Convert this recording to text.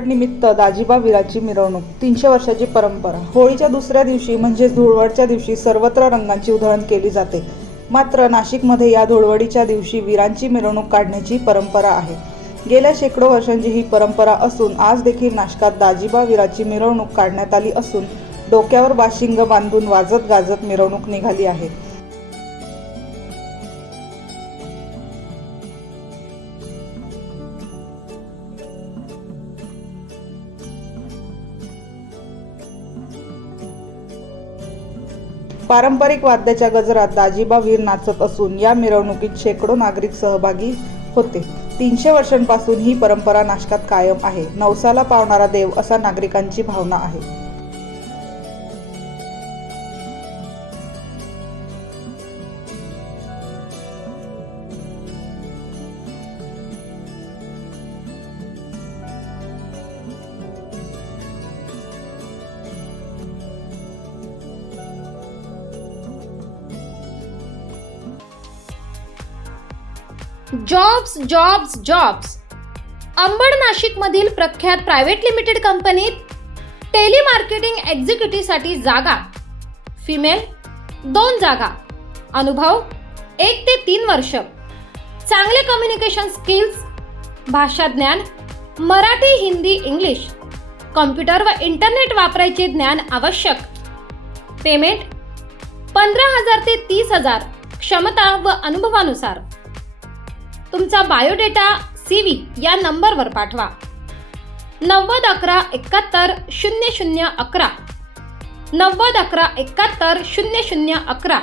निमित्त दाजिबा विराची मिरवणूक. तीनशे वर्षाची परंपरा. होळीच्या दुसऱ्या दिवशी म्हणजेच धुळवडच्या दिवशी सर्वत्र रंगांची उधळण केली जाते. मात्र नाशिकमध्ये या धुळवडीच्या दिवशी वीरांची मिरवणूक काढण्याची परंपरा आहे. गेल्या शेकडो वर्षांची ही परंपरा असून आज देखील नाशकात दाजिबा वीराची मिरवणूक काढण्यात आली असून डोक्यावर बाशिंग बांधून वाजत गाजत मिरवणूक निघाली आहे. पारंपरिक वाद्याच्या गजरात दाजिबा वीर नाचत असून या मिरवणुकीत शेकडो नागरिक सहभागी होते. तीनशे वर्षांपासून ही परंपरा नाशकात कायम आहे. नवसाला पावणारा देव असा नागरिकांची भावना आहे. जॉब्स जॉब्स जॉब्स अंबड नाशिकमधील प्रख्यात प्रायव्हेट लिमिटेड कंपनीत टेलिमार्केटिंग एक्झिक्युटिव्हसाठी जागा. फिमेल दोन जागा. अनुभव एक ते तीन वर्ष. चांगले कम्युनिकेशन स्किल्स भाषा ज्ञान मराठी हिंदी इंग्लिश. कॉम्प्युटर व इंटरनेट वापरायचे ज्ञान आवश्यक. पेमेंट पंधरा हजार ते तीस हजार. क्षमता व अनुभवानुसार. तुमचा बायोडेटा सी व्ही या नंबरवर पाठवा. नव्वद अकरा एकाहत्तर शून्य शून्य अकरा. नव्वद अकरा एकाहत्तर शून्य शून्य अकरा.